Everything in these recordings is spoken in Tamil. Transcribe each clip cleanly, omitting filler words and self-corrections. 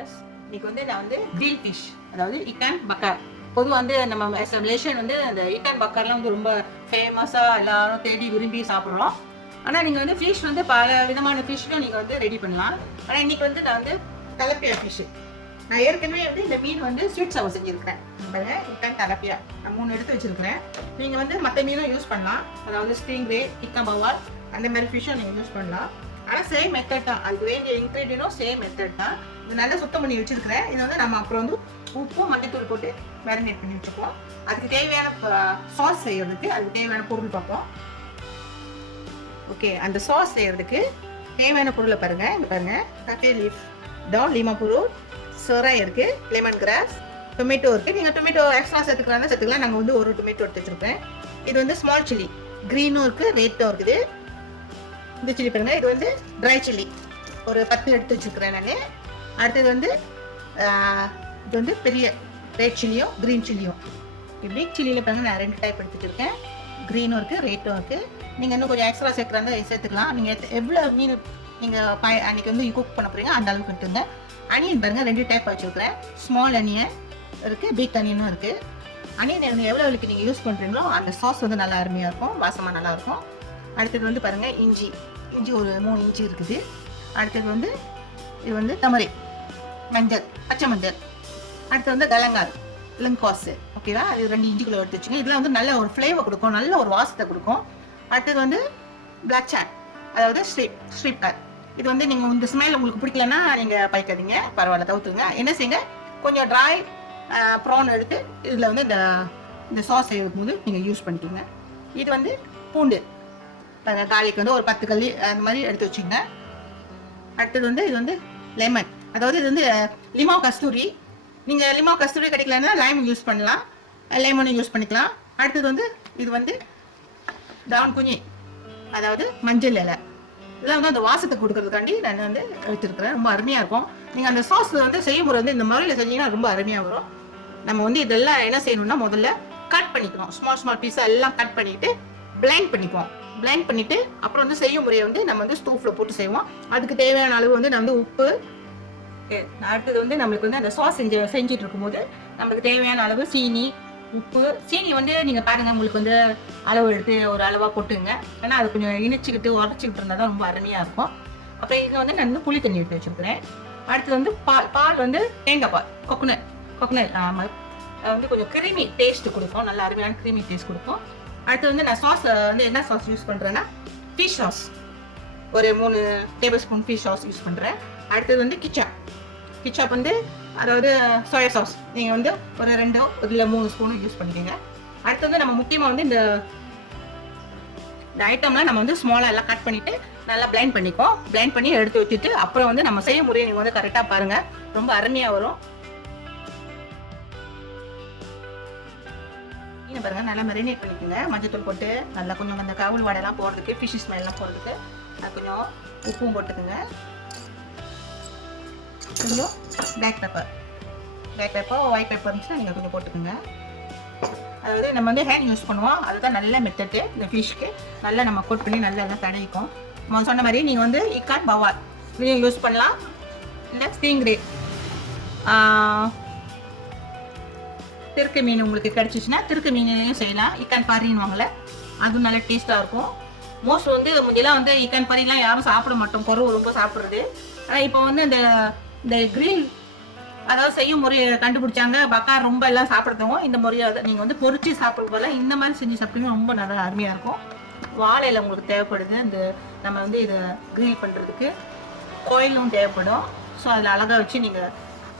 வியூவர்ஸ், இன்னைக்கு வந்து நான் வந்து கிரில் ஃபிஷ், அதாவது இக்கான் பக்கார். பொதுவாக வந்து நம்ம மலேசியன் வந்து அந்த இக்கான் பக்கார்லாம் வந்து ரொம்ப ஃபேமஸாக எல்லாரும் தேடி விரும்பி சாப்பிட்றோம். ஆனால் நீங்கள் வந்து ஃபிஷ் வந்து பல விதமான ஃபிஷ்ஷும் நீங்கள் வந்து ரெடி பண்ணலாம். ஆனால் இன்னைக்கு வந்து நான் வந்து தலப்பியா ஃபிஷ்ஷு, நான் ஏற்கனவே வந்து இந்த மீன் வந்து ஸ்வீட் சவர் செஞ்சுருக்கிறேன். இக்கான் தலப்பியா நான் 3 எடுத்து வச்சுருக்கிறேன். நீங்கள் வந்து மற்ற மீனும் யூஸ் பண்ணலாம், அதாவது ஸ்டிங்ரே, இக்கான் பவால் அந்த மாதிரி ஃபிஷ்ஷும் நீங்கள் யூஸ் பண்ணலாம். ஆனால் சேம் மெத்தட் தான், அதுக்கு வேண்டிய இன்க்ரீடியனும் சேம் மெத்தட் தான். இது நல்லா சுத்தம் பண்ணி வச்சிருக்கிறேன். இது வந்து நம்ம அப்புறம் வந்து உப்பு மஞ்சத்தூள் போட்டு மேரினேட் பண்ணி வச்சுப்போம். அதுக்கு தேவையான சாஸ் செய்யறதுக்கு அதுக்கு தேவையான பொருள் பார்ப்போம். ஓகே, அந்த சாஸ் செய்யறதுக்கு தேவையான பொருளை பாருங்க. இங்க பாருங்க, கக்கே லீஃப், டால் லீமா புரு, சொராய் இருக்கு, லெமன் கிராஸ், டொமேட்டோ இருக்கு. நீங்கள் டொமேட்டோ எக்ஸ்ட்ரா சேர்த்துக்கலாம். நாங்கள் வந்து ஒரு டொமேட்டோ எடுத்து வச்சிருக்கேன். இது வந்து ஸ்மால் சில்லி, க்ரீனும் இருக்கு, ரெட்டும் இருக்குது. இந்த சில்லி பாருங்க, இது வந்து ட்ரை சில்லி ஒரு 10 எடுத்து வச்சுருக்கிறேன் நான். அடுத்தது வந்து இது வந்து பெரிய ரெட் சில்லியும் க்ரீன் சில்லியும். இப்படி சில்லியில் பாருங்க, நான் 2 டைப் எடுத்து வச்சுருக்கேன். க்ரீனும் இருக்குது, ரெட்டும் இருக்குது. நீங்கள் இன்னும் கொஞ்சம் எக்ஸ்ட்ரா சேர்க்குறாங்க சேர்த்துக்கலாம். நீங்கள் எவ்வளோ மீன் நீங்கள் அன்றைக்கி வந்து குக் பண்ண போகிறீங்க அந்த அளவுக்கு எடுத்துங்க. அனியன் பாருங்கள், 2 டைப் வச்சுருக்கிறேன். ஸ்மால் அனியன் இருக்குது, பிக் அனியனும் இருக்குது. அனியன் எவ்வளோக்கு நீங்கள் யூஸ் பண்ணுறீங்களோ அந்த சாஸ் வந்து நல்லா அருமையாக இருக்கும், வாசமாக நல்லாயிருக்கும். அடுத்தது வந்து பாருங்கள், இஞ்சி ஒரு 3 இன்ச்சு இருக்குது. அடுத்தது வந்து இது வந்து தமரை, மஞ்சள், பச்சை மஞ்சள். அடுத்து வந்து கலங்கால், லங்காசு. ஓகேவா, அது 2 இன்ச்சுக்குள்ள எடுத்து வச்சுங்க. இதெல்லாம் வந்து நல்ல ஒரு ஃப்ளேவர் கொடுக்கும், நல்ல ஒரு வாசத்தை கொடுக்கும். அடுத்தது வந்து பிளாக் சாட், அதாவது ஸ்ட்ரீப் கார். இது வந்து நீங்கள் இந்த ஸ்மெல் உங்களுக்கு பிடிக்கலன்னா நீங்கள் பைக்காதீங்க, பரவாயில்ல, தவிர்த்துங்க. என்ன செய்யுங்க, கொஞ்சம் ட்ரை ப்ரான் எடுத்து இதில் வந்து இந்த சாஸ் செய்யும் போது நீங்கள் யூஸ் பண்ணிக்கோங்க. இது வந்து பூண்டு, காலிக்கு வந்து ஒரு 10 கல்லி அந்த மாதிரி எடுத்து வச்சுங்க. அடுத்தது வந்து இது வந்து லெமன், அதாவது இது வந்து லிமா கஸ்தூரி. நீங்கள் லிமா கஸ்தூரி கிடைக்கலன்னா லைம் யூஸ் பண்ணலாம், லெமனும் யூஸ் பண்ணிக்கலாம். அடுத்தது வந்து இது வந்து டவுன் குஞ்சி, அதாவது மஞ்சள் இலை. இதெல்லாம் வந்து அந்த வாசத்தை கொடுக்கறதுக்காண்டி நான் வந்து வச்சுருக்கிறேன். ரொம்ப அருமையாக இருக்கும். நீங்கள் அந்த சாஸ் வந்து செய்யும் போது வந்து இந்த முறையில் செஞ்சீங்கன்னா ரொம்ப அருமையாக வரும். நம்ம வந்து இதெல்லாம் என்ன செய்யணும்னா முதல்ல கட் பண்ணிக்கணும். ஸ்மால் பீஸாக எல்லாம் கட் பண்ணிவிட்டு பிளைண்ட் பண்ணிப்போம். பிளைண்ட் பண்ணிவிட்டு அப்புறம் வந்து செய்யும் முறையை வந்து நம்ம வந்து ஸ்டோவ்ல போட்டு செய்வோம். அதுக்கு தேவையான அளவு வந்து நான் வந்து உப்பு. அடுத்தது வந்து நம்மளுக்கு வந்து அந்த சாஸ் செஞ்சுட்டு இருக்கும்போது நம்மளுக்கு தேவையான அளவு சீனி, உப்பு. சீனி வந்து நீங்கள் பாருங்கள், உங்களுக்கு வந்து அளவு எடுத்து ஒரு அளவாக போட்டுங்க. ஏன்னா அது கொஞ்சம் இனிச்சிக்கிட்டு உடச்சிக்கிட்டு இருந்தால் தான் ரொம்ப அருமையாக இருக்கும். அப்புறம் இங்கே வந்து நான் வந்து புளி தண்ணி எடுத்து வச்சுருக்கிறேன். அடுத்தது வந்து பால் வந்து தேங்காய் பால், கொக்குனட் வந்து கொஞ்சம் கிரீமி டேஸ்ட் கொடுக்கும், நல்ல அருமையான கிரீமி டேஸ்ட் கொடுக்கும். அடுத்து வந்து நான் சாஸ் வந்து என்ன சாஸ் யூஸ் பண்ணுறேன்னா ஃபிஷ் சாஸ், ஒரு 3 table spoon fish sauce use பண்ணுறேன். அடுத்தது வந்து கிச்சாப் வந்து அதாவது சோயா சாஸ் நீங்கள் வந்து ஒரு 2 இல்லை 3 ஸ்பூனு யூஸ் பண்ணிக்கோங்க. அடுத்து வந்து நம்ம முக்கியமாக வந்து இந்த ஐட்டம்லாம் நம்ம வந்து ஸ்மாலாக எல்லாம் கட் பண்ணிவிட்டு நல்லா பிளைண்ட் பண்ணிப்போம். பிளைண்ட் பண்ணி எடுத்து வச்சுட்டு அப்புறம் வந்து நம்ம செய்ய முறையை நீங்கள் வந்து கரெக்டாக பாருங்கள், ரொம்ப அருமையாக வரும். மீனை பாருங்கள், நல்லா மெரினேட் பண்ணிக்கோங்க. மஞ்சத்தூள் போட்டு நல்லா கொஞ்சம் அந்த கவுள் வாடையெல்லாம் போகிறதுக்கு, ஃபிஷ் ஸ்மெல்லாம் போகிறதுக்கு கொஞ்சம் உப்பும் போட்டுக்குங்க. கொஞ்சம் பிளாக் பெப்பர், ஒயிட் பெப்பர் இருந்துச்சுன்னா நீங்கள் கொஞ்சம் போட்டுக்கோங்க. அதாவது நம்ம வந்து ஹேண்ட் யூஸ் பண்ணுவோம், அதுதான் நல்ல மெத்தட்டு. இந்த ஃபிஷ்க்கு நல்லா நம்ம கோட் பண்ணி நல்லா எல்லாம் தடவிக்கும். நம்ம சொன்ன மாதிரி நீங்கள் வந்து இக்கான் பவால் நீங்கள் யூஸ் பண்ணலாம், இல்லை ஸ்டிங்ரே, திருக்கு மீன் உங்களுக்கு கிடச்சிச்சின்னா திருக்கு மீனையும் செய்யலாம். இக்கான் பாரின்னு வாங்கல, அதுவும் நல்லா டேஸ்ட்டாக இருக்கும். மோஸ்ட் வந்து முன்னெல்லாம் வந்து இக்கான் பாரிலாம் யாரும் சாப்பிட மாட்டோம், குறவு ரொம்ப சாப்பிட்றது. ஆனால் இப்போ வந்து இந்த கிரில் அதாவது செய்யும் முறையை கண்டுபிடிச்சாங்க. பக்கார் ரொம்ப எல்லாம் சாப்பிடுறவங்க இந்த முறையை நீங்கள் வந்து பொரிச்சு சாப்பிட்றது போல இந்த மாதிரி செஞ்சு சாப்பிட்டீங்கன்னா ரொம்ப நல்லா அருமையாக இருக்கும். வாழையில் உங்களுக்கு தேவைப்படுது, இந்த நம்ம வந்து இதை கிரில் பண்ணுறதுக்கு கோயிலும் தேவைப்படும். ஸோ அதில் அழகாக வச்சு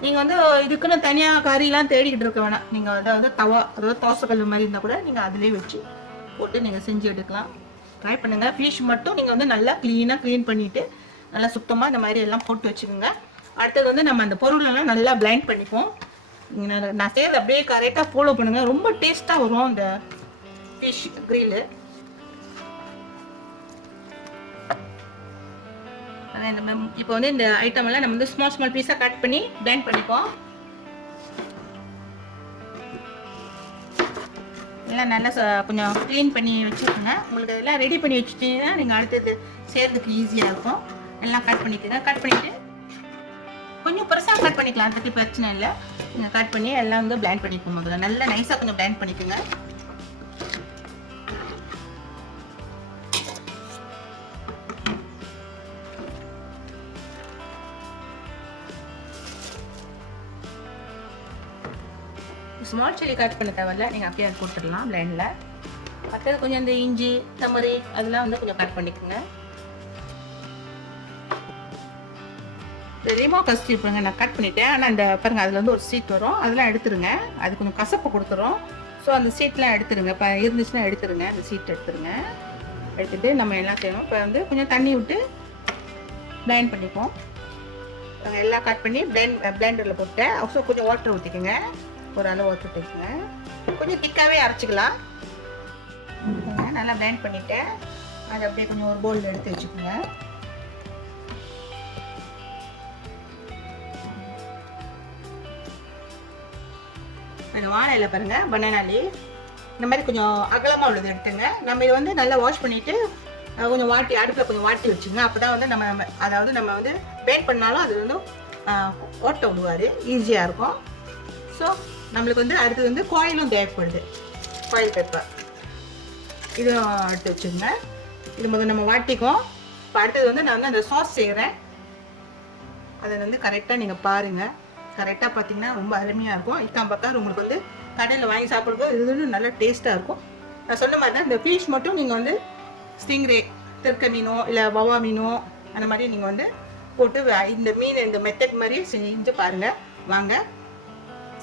நீங்கள் வந்து இதுக்குன்னு தனியாக கறிலாம் தேடிக்கிட்டு இருக்க வேணாம். நீங்கள் அதாவது அதாவது தோசைக்கல் மாதிரி இருந்தால் கூட நீங்கள் அதிலே வச்சு போட்டு நீங்கள் செஞ்சு எடுக்கலாம். ட்ரை பண்ணுங்கள். ஃபிஷ் மட்டும் நீங்கள் வந்து நல்லா க்ளீன் பண்ணிவிட்டு நல்லா சுத்தமாக இந்த மாதிரி எல்லாம் போட்டு வச்சுக்கோங்க. அடுத்தது வந்து நம்ம அந்த பொருளெல்லாம் நல்லா பிளைண்ட் பண்ணிப்போம். நான் செய்யறது அப்படியே கரெக்டாக ஃபாலோ பண்ணுங்கள், ரொம்ப டேஸ்ட்டாக வரும் இந்த ஃபிஷ் கிரில்லு. இப்போ வந்து இந்த ஐட்டம் எல்லாம் நம்ம வந்து ஸ்மால் பீஸாக கட் பண்ணி பிளைண்ட் பண்ணிப்போம். எல்லாம் நல்லா கொஞ்சம் க்ளீன் பண்ணி வச்சுக்கோங்க. உங்களுக்கு எல்லாம் ரெடி பண்ணி வச்சுட்டீங்கன்னா நீங்கள் அடுத்தது செய்கிறதுக்கு ஈஸியாக இருக்கும். எல்லாம் கட் பண்ணிக்கோங்க. கட் பண்ணிவிட்டு கொஞ்சம் பெருசாக கட் பண்ணிக்கலாம், அதை பற்றி பிரச்சனை இல்லை. நீங்கள் கட் பண்ணி எல்லாம் வந்து பிளெண்ட் பண்ணிக்கோங்க. முதல்ல நல்லா நைஸாக கொஞ்சம் பிளெண்ட் பண்ணிக்கோங்க. ஸ்மால் சில்லி கட் பண்ண தேவையில்ல, நீங்கள் அப்படியே அது கொடுத்துடலாம் பிளெண்டில். மற்றது கொஞ்சம் இந்த இஞ்சி தமரி அதெல்லாம் வந்து கொஞ்சம் கட் பண்ணிக்கோங்க. லீமா கஸ்டி இருப்பாங்க, நான் கட் பண்ணிட்டேன். ஆனால் இந்த பாருங்கள் அதில் வந்து ஒரு சீட் வரும், அதெல்லாம் எடுத்துருங்க. அது கொஞ்சம் கசப்பு கொடுத்துரும். ஸோ அந்த சீட்லாம் எடுத்துருங்க. இப்போ இருந்துச்சுன்னா எடுத்துருங்க, அந்த சீட் எடுத்துருங்க. எடுத்துகிட்டு நம்ம எல்லாம் செய்யணும். இப்போ வந்து கொஞ்சம் தண்ணி விட்டு பிளெண்ட் பண்ணிப்போம். எல்லாம் கட் பண்ணி பிளெண்டரில் போட்டேன். ஸோ கொஞ்சம் வாட்டர் ஊற்றிக்கோங்க, ஒரு அளவு வாட்டர் ஊற்றிக்கோங்க. கொஞ்சம் திக்காகவே அரைச்சிக்கலாம். நல்லா பிளெண்ட் பண்ணிவிட்டேன். அதை அப்படியே கொஞ்சம் ஒரு பவுலில் எடுத்து வச்சுக்கோங்க. அந்த வாழையில பாருங்க பனானா லீஃப் இந்த மாதிரி கொஞ்சம் அகலமாக உள்ளது எடுத்துங்க. நம்ம இதை வந்து நல்லா வாஷ் பண்ணிவிட்டு கொஞ்சம் வாட்டி அடுப்பில் கொஞ்சம் வாட்டி வச்சுங்க. அப்போ தான் வந்து நம்ம அதாவது நம்ம வந்து பெயிண்ட் பண்ணாலும் அது வந்து ஓட்ட விடுவார், ஈஸியாக இருக்கும். ஸோ நம்மளுக்கு வந்து அடுத்தது வந்து கோயிலும் தேவைப்படுது, கோயில் பெப்பர் இதுவும் எடுத்து வச்சுங்க. இது முதல்ல நம்ம வாட்டிக்கும். இப்போ அடுத்தது வந்து நான் வந்து அந்த சாஸ் செய்கிறேன். அதை வந்து கரெக்டாக நீங்கள் பாருங்கள். கரெக்டாக பார்த்தீங்கன்னா ரொம்ப அருமையாக இருக்கும். இக்கான் பக்கார் உங்களுக்கு வந்து கடையில் வாங்கி சாப்பிடும்போது இது வந்து நல்லா டேஸ்ட்டாக இருக்கும். நான் சொன்ன மாதிரி தான் இந்த ஃபிஷ் மட்டும் நீங்கள் வந்து ஸ்டிங்ரே திருக்க மீனோ இல்லை வவா மீனோ அந்த மாதிரி நீங்கள் வந்து போட்டு இந்த மீன் இந்த மெத்தட் மாதிரி செஞ்சு பாருங்கள். வாங்க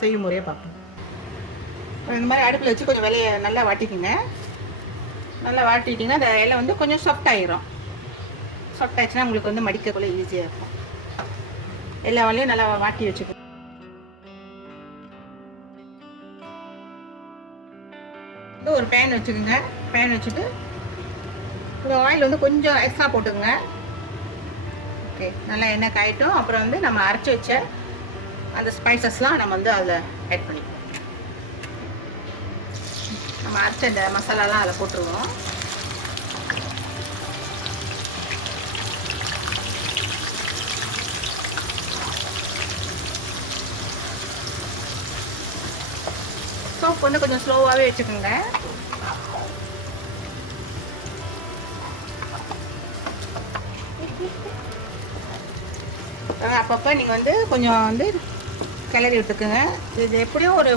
செய்யும் முறையை பார்ப்போம். இந்த மாதிரி அடுப்பில் வச்சு கொஞ்சம் விலையை நல்லா வாட்டிக்கிங்க. நல்லா வாட்டிட்டிங்கன்னா அந்த இலை வந்து கொஞ்சம் சாஃப்ட் ஆகிரும். சாஃப்ட் ஆகிடுச்சுன்னா உங்களுக்கு வந்து மடிக்கக்குள்ள ஈஸியாக இருக்கும். எல்லா வேலையும் நல்லா வாட்டி வச்சுக்கணும். ஒரு பேன் வச்சுக்கோங்க. பேன் வச்சுட்டு இந்த ஆயில் வந்து கொஞ்சம் எக்ஸ்ட்ரா போட்டுக்கோங்க. ஓகே, நல்லா எண்ணெய் காயிட்டும். அப்புறம் வந்து நம்ம அரைச்சி வச்ச அந்த ஸ்பைசஸ்லாம் நம்ம வந்து அதில் ஆட் பண்ணிப்போம். நம்ம அரைச்ச இந்த மசாலாலாம் அதில் போட்டுருவோம். ஸ்டவ் வந்து கொஞ்சம் ஸ்லோவாகவே வச்சுக்கோங்க. அப்பப்போ நீங்கள் வந்து கொஞ்சம் வந்து கிளறி விட்டுக்குங்க. இது எப்படியும் ஒரு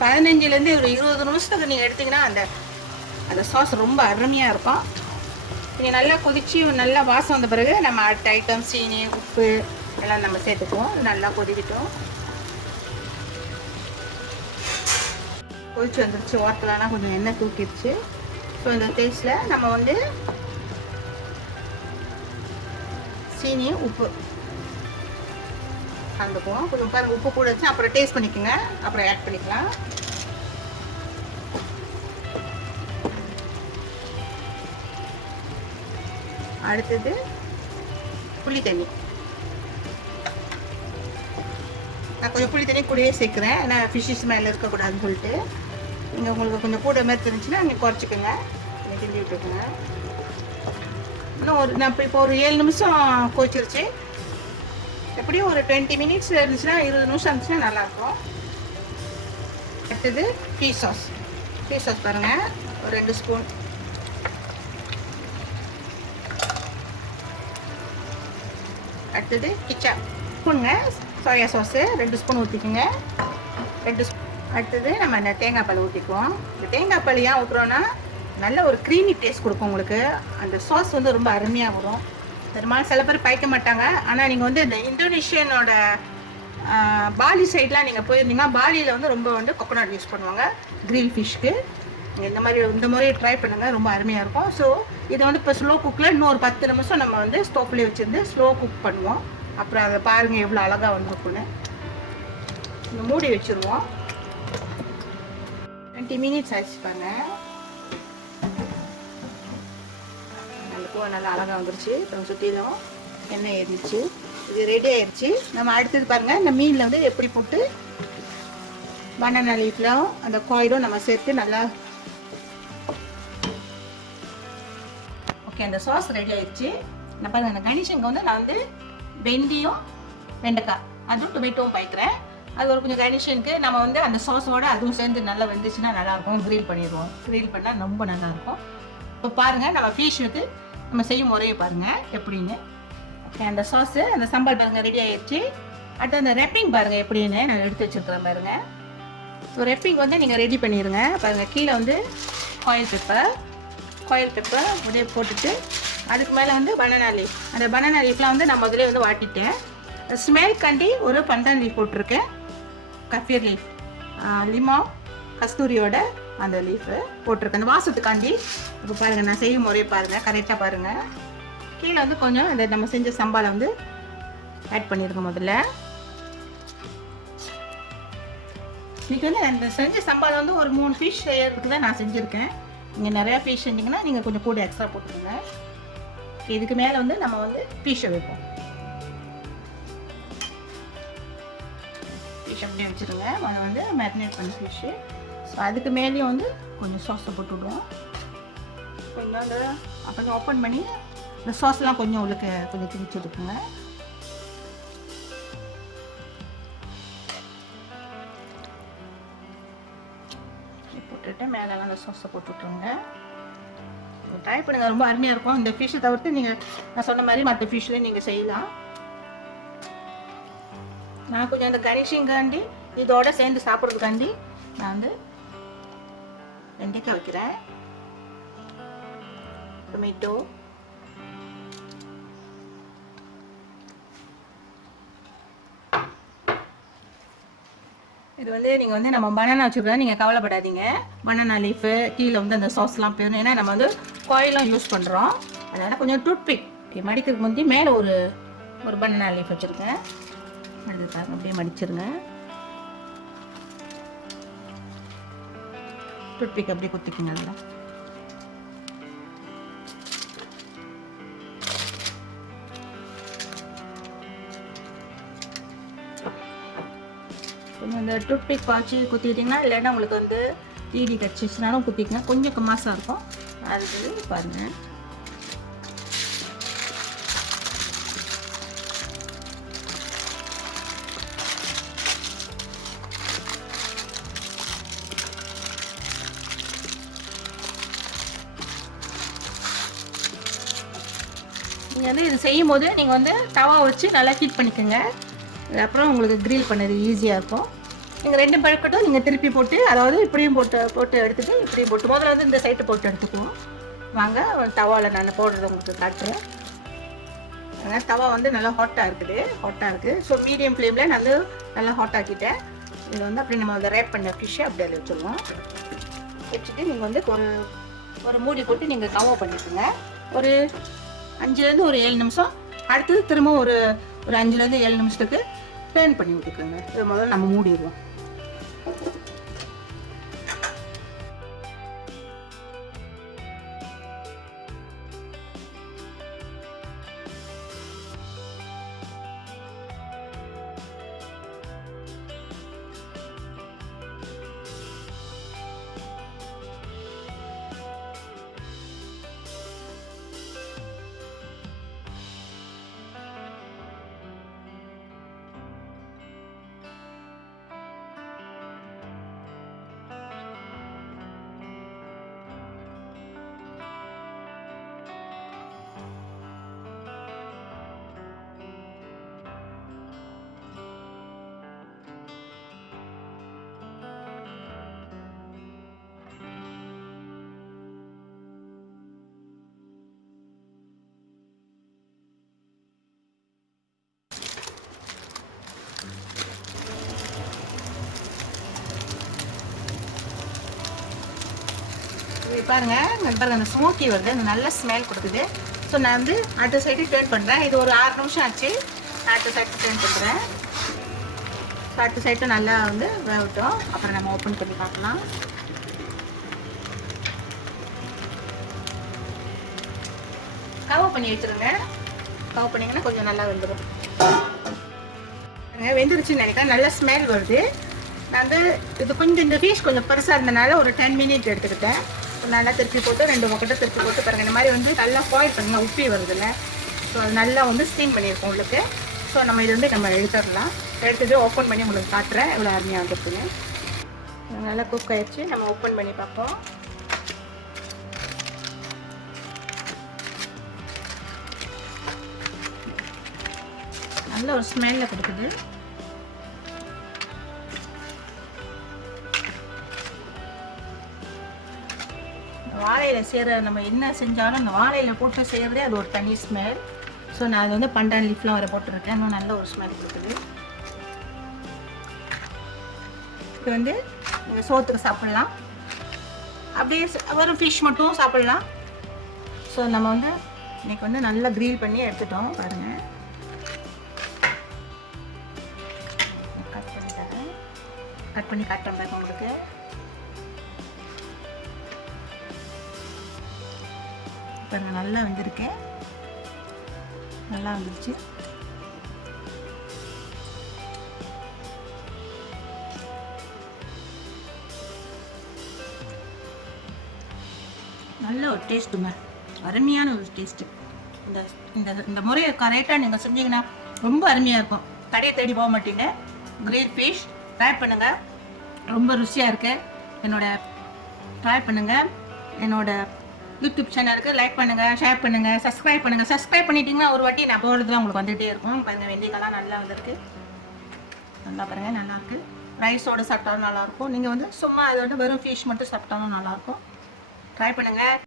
15லேருந்து ஒரு 20 நிமிஷத்துக்கு நீங்கள் எடுத்திங்கன்னா அந்த சாஸ் ரொம்ப அருமையாக இருக்கும். நீங்கள் நல்லா கொதித்து நல்லா வாசம் வந்த பிறகு நம்ம அடுத்த ஐட்டம் சீனி உப்பு எல்லாம் நம்ம சேர்த்துக்குவோம். நல்லா கொதிக்கிட்டோம். கொதிச்சு வந்துருச்சு. ஓரத்துலனா கொஞ்சம் எண்ணெய் தூக்கிடுச்சு. ஸோ இந்த டேஸ்ட்டில் நம்ம வந்து சீனி உப்பு கலந்துக்குவோம். கொஞ்சம் பாருங்கள் உப்பு கூட வச்சு அப்புறம் டேஸ்ட் பண்ணிக்கோங்க, அப்புறம் ஆட் பண்ணிக்கலாம். அடுத்தது புளி தண்ணி. நான் கொஞ்சம் புளி தண்ணி கூடயே சேர்க்குறேன். ஏன்னா ஃபிஷ்ஷஸ் மேலே இருக்கக்கூடாதுன்னு சொல்லிட்டு. நீங்கள் உங்களுக்கு கொஞ்சம் கூட மாதிரி தெரிஞ்சுன்னா நீங்கள் குறைச்சிக்கோங்க. நீங்கள் கிண்டி விட்டுக்கோங்க. இன்னும் நான் இப்போ ஒரு 7 நிமிஷம் கொதிச்சிருச்சு. எப்படியும் ஒரு 20 மினிட்ஸ் இருந்துச்சுன்னா 20 நிமிஷம் இருந்துச்சுன்னா நல்லாயிருக்கும். அடுத்தது பீஸ் சாஸ். பீஸ் சாஸ் பாருங்கள், ஒரு 2 ஸ்பூன். அடுத்தது கிச்சப் ஸ்பூனுங்க சோயா சாஸு 2 ஸ்பூன் ஊற்றிக்குங்க. 2 ஸ்பூன். அடுத்தது நம்ம இந்த தேங்காய் பால் ஊற்றிக்குவோம். இந்த தேங்காய் பால் ஏன் ஊற்றுறோன்னா நல்ல ஒரு க்ரீமி டேஸ்ட் கொடுக்கும் உங்களுக்கு. அந்த சாஸ் வந்து ரொம்ப அருமையாக வரும். பெரும்பாலும் சில பேர் பாய்க்க மாட்டாங்க. ஆனால் நீங்கள் வந்து இந்த இந்தோனேஷியனோட பாலி சைட்லாம் நீங்கள் போயிருந்தீங்கன்னா பாலியில் வந்து ரொம்ப வந்து கொக்கோனட் யூஸ் பண்ணுவாங்க கிரில் ஃபிஷ்க்கு. இந்த மாதிரி ட்ரை பண்ணுங்கள், ரொம்ப அருமையாக இருக்கும். ஸோ இதை வந்து இப்போ ஸ்லோ குக்கில் இன்னும் ஒரு 10 நிமிஷம் நம்ம வந்து ஸ்டோவ்லேயே வச்சுருந்து ஸ்லோ குக் பண்ணுவோம். அப்புறம் அதை பாருங்கள் எவ்வளோ அழகாக வந்துருக்குன்னு. இந்த மூடி வச்சுருவோம். 20 மினிட்ஸ் ஆயிடுச்சு பாருங்கள். நல்லா அழகாக வந்துருச்சு. அப்புறம் சுற்றிலும் எண்ணெய் ஏறிடுச்சு. இது ரெடி ஆயிடுச்சு. நம்ம அடுத்தது பாருங்கள், இந்த மீனில் வந்து எப்படி போட்டு பனானா லீஃப்லாம் அந்த காய்டும் நம்ம சேர்த்து நல்லா. ஓகே, அந்த சாஸ் ரெடி ஆயிடுச்சு. நான் பாருங்கள், அந்த கணேஷனுக்கு வந்து நான் வந்து வெந்தயம் வெண்டைக்காய் அதுவும் டொமேட்டோவும் பாய்க்கிறேன். அது ஒரு கொஞ்சம் கார்னிஷனுக்கு நம்ம வந்து அந்த சாஸோட அதுவும் சேர்ந்து நல்லா வெந்துச்சுன்னா நல்லாயிருக்கும். கிரில் பண்ணிடுவோம். கிரில் பண்ணால் ரொம்ப நல்லாயிருக்கும். இப்போ பாருங்கள், நம்ம ஃபிஷ்ஷுக்கு நம்ம செய்யும் முறையை பாருங்கள் எப்படின்னு. ஓகே, அந்த சாஸு அந்த சம்பால் பாருங்கள் ரெடி ஆயிடுச்சு. அடுத்து அந்த ரெப்பிங் பாருங்கள் எப்படின்னு நான் எடுத்து வச்சுருக்கிறேன் பாருங்கள். ஸோ ரெப்பிங் வந்து நீங்கள் ரெடி பண்ணிடுங்க. பாருங்கள், கீழே வந்து காயில் பெப்பர் அப்படியே போட்டுட்டு அதுக்கு மேலே வந்து பனானா லீஃப். அந்த பனானா லீஃப்லாம் வந்து நான் முதலே வந்து வாட்டிட்டேன். ஸ்மெல் காண்டி ஒரு பண்டான் லீஃப் போட்டிருக்கேன். கஃபீர் லீஃப், லிமோ கஸ்தூரியோட அந்த லீஃபு போட்டிருக்கேன் அந்த வாசத்துக்காண்டி. இப்போ பாருங்கள், நான் செய்யும் முறையை பாருங்கள், கரெக்டாக பாருங்கள். கீழே வந்து கொஞ்சம் இந்த நம்ம செஞ்ச சம்பாலை வந்து ஆட் பண்ணிடுங்க முதல்ல. இன்றைக்கி வந்து அந்த செஞ்ச சம்பாலை வந்து ஒரு 3 ஃபிஷ் செய்யறதுக்கு தான் நான் செஞ்சுருக்கேன். நீங்கள் நிறையா ஃபிஷ் செஞ்சிங்கன்னா நீங்கள் கொஞ்சம் கூட எக்ஸ்ட்ரா போட்டுருங்க. இதுக்கு மேலே வந்து நம்ம வந்து ஃபிஷ்ஷை வைப்போம். ஃபிஷ் அப்படியே வச்சுருங்க. அதை வந்து மேரினேட் பண்ணி ஃபிஷ்ஷு. ஸோ அதுக்கு மேலேயும் வந்து கொஞ்சம் சாஸை போட்டு விடுவோம். கொஞ்சம் அந்த கொஞ்சம் ஓப்பன் பண்ணி இந்த சாஸ்லாம் கொஞ்சம் உள்ளுக்கு கொஞ்சம் திரிச்சு இருக்குங்க. போட்டுட்டு மேலெல்லாம் அந்த சாஸை போட்டு விட்ருங்க. ட்ரை பண்ணுங்கள், ரொம்ப அருமையாக இருக்கும். இந்த ஃபிஷ்ஷை தவிர்த்து நீங்கள் நான் சொன்ன மாதிரி மற்ற ஃபிஷ்லேயும் நீங்கள் செய்யலாம். நான் கொஞ்சம் அந்த கரிஷிங்காண்டி இதோட சேர்ந்து சாப்பிட்றதுக்காண்டி நான் வந்து வெண்டைக்காய் வைக்கிறேன். டொமேட்டோ, இது வந்து நீங்கள் வந்து நம்ம பனானா வச்சுருக்கோம், நீங்கள் கவலைப்படாதீங்க. பனானா லீஃபு கீழே வந்து அந்த சாஸ்லாம் போயிடும். ஏன்னா நம்ம வந்து காயிலும் யூஸ் பண்ணுறோம். அதனால் கொஞ்சம் டூத்பிக் மடிக்கிறதுக்கு முந்தி மேலே ஒரு பனானா லீஃப் வச்சுருக்கேன். அது பாருங்க, அப்படியே மடிச்சிருங்க. டூத்பிக் அப்படியே குத்திக்குங்க. அதில் கொஞ்சம் இந்த டூத்பிக் பாய்ச்சி குத்திக்கிட்டிங்கன்னா, இல்லைன்னா உங்களுக்கு வந்து ஈடி கடிச்சிச்சுனாலும் குத்திக்கங்க. கொஞ்சம் கம்மாசாக இருக்கும். அது பாருங்கள். நீங்கள் வந்து இது செய்யும் போது நீங்கள் வந்து தவா வச்சு நல்லா ஹீட் பண்ணிக்கோங்க. அப்புறம் உங்களுக்கு கிரில் பண்ணது ஈஸியாக இருக்கும். நீங்கள் 2 பழக்கட்டும் நீங்கள் திருப்பி போட்டு, அதாவது இப்படியும் போட்டு எடுத்துகிட்டு இப்படியும் போட்டு முதல்ல வந்து இந்த சைட்டை போட்டு எடுத்துக்குவோம். வாங்க, தவாவில் நான் போடுறது உங்களுக்கு காட்டுறேன். அதனால் தவா வந்து நல்லா ஹாட்டாக இருக்குது. ஸோ மீடியம் ஃப்ளேமில் நான் வந்து நல்லா ஹாட் ஆக்கிட்டேன். இது வந்து அப்படி நம்ம வந்து ரேப் பண்ண ஃபிஷ்ஷை அப்படி அதில் வச்சுருவோம். வச்சுட்டு நீங்கள் வந்து ஒரு மூடி போட்டு நீங்கள் கவர் பண்ணிக்கோங்க. ஒரு 5லேருந்து ஒரு 7 நிமிஷம். அடுத்தது திரும்ப ஒரு 5லேருந்து 7 நிமிஷத்துக்கு டர்ன் பண்ணி விட்டுக்கோங்க. இது முதல்ல நம்ம மூடிடுவோம். பாருங்க, அந்த ஸ்மோக்கி வருது, அந்த நல்ல ஸ்மெல் கொடுக்குது. ஸோ நான் வந்து அடுத்த சைடு டர்ன் பண்ணுறேன். இது ஒரு 6 நிமிஷம் ஆச்சு. அடுத்த சைடு டர்ன் பண்ணுறேன். ஸோ அடுத்த சைடு நல்லா வந்து வேகட்டும். அப்புறம் நம்ம ஓப்பன் பண்ணி பார்க்கலாம். கவர் பண்ணி வச்சுருங்க. கவர் பண்ணிங்கன்னா கொஞ்சம் நல்லா வெந்துடும். வெந்துருச்சுன்னு நினைக்கிறேன். நல்ல ஸ்மெல் வருது. நான் வந்து இது கொஞ்சம் இந்த ஃபிஷ் கொஞ்சம் பெருசாக இருந்தனால ஒரு 10 மினிட் எடுத்துக்கிட்டேன். நல்லா திருப்பி போட்டு 2 பக்கெட்டும் திருப்பி போட்டு பாருங்கள். இந்த மாதிரி வந்து நல்லா பாயில் பண்ணலாம். உப்பி வருதுல்ல. ஸோ அது நல்லா வந்து ஸ்டீம் பண்ணியிருக்கோம் உங்களுக்கு. ஸோ நம்ம இது வந்து நம்ம எடுத்துடலாம். எடுத்துட்டு ஓப்பன் பண்ணி உங்களுக்கு காட்டுறேன் இவ்வளோ அருமையாக வந்துருக்குங்க. நல்லா குக் ஆயிடுச்சு. நம்ம ஓப்பன் பண்ணி பார்ப்போம். நல்ல ஒரு ஸ்மெல்ல கொடுக்குது. வாழையில் செய்கிற நம்ம என்ன செஞ்சாலும் அந்த வாழையில் போட்டு செய்கிறதே அது ஒரு தனி ஸ்மெல். ஸோ நான் அது வந்து பண்டான் லீஃப்லாம் வர போட்டுருக்கேன். இன்னும் நல்ல ஒரு ஸ்மெல் கொடுக்குது. இது வந்து நீங்கள் சோத்துக்கு சாப்பிட்லாம், அப்படியே வெறும் ஃபிஷ் மட்டும் சாப்பிட்லாம். ஸோ நம்ம வந்து இன்றைக்கி வந்து நல்லா க்ரில் பண்ணி எடுத்துட்டோம் பாருங்கள். கட் பண்ணி காட்டுறேன் பாருங்க உங்களுக்கு. பாருங்க நல்லா வந்துருக்கு, நல்லா வந்துருச்சு. நல்ல ஒரு டேஸ்ட்டுங்க, அருமையான ஒரு டேஸ்ட்டு. இந்த இந்த இந்த முறையை கரெக்டாக நீங்கள் செஞ்சீங்கன்னா ரொம்ப அருமையாக இருக்கும். கடையை தேடி போக மாட்டீங்க. கிரில் ஃபிஷ் ட்ரை பண்ணுங்கள், ரொம்ப ருசியாக இருக்குது. ட்ரை பண்ணுங்கள். என்னோட யூடியூப் சேனலுக்கு லைக் பண்ணுங்கள், ஷேர் பண்ணுங்கள், சப்ஸ்கிரைப் பண்ணுங்கள். சப்ஸ்கிரைப் பண்ணிட்டீங்கன்னா ஒரு வாட்டி நான் போகிறதுலாம் உங்களுக்கு வந்துகிட்டே இருக்கும். பாருங்கள் வெண்டைக்காலாம் நல்லா வந்துருக்கு, நல்லா பாருங்கள் நல்லாயிருக்கு. ரைஸோடு சாப்பிட்டாலும் நல்லாயிருக்கும். நீங்கள் வந்து சும்மா இதை வந்து வெறும் ஃபிஷ் மட்டும் சாப்பிட்டாலும் நல்லாயிருக்கும். ட்ரை பண்ணுங்கள்.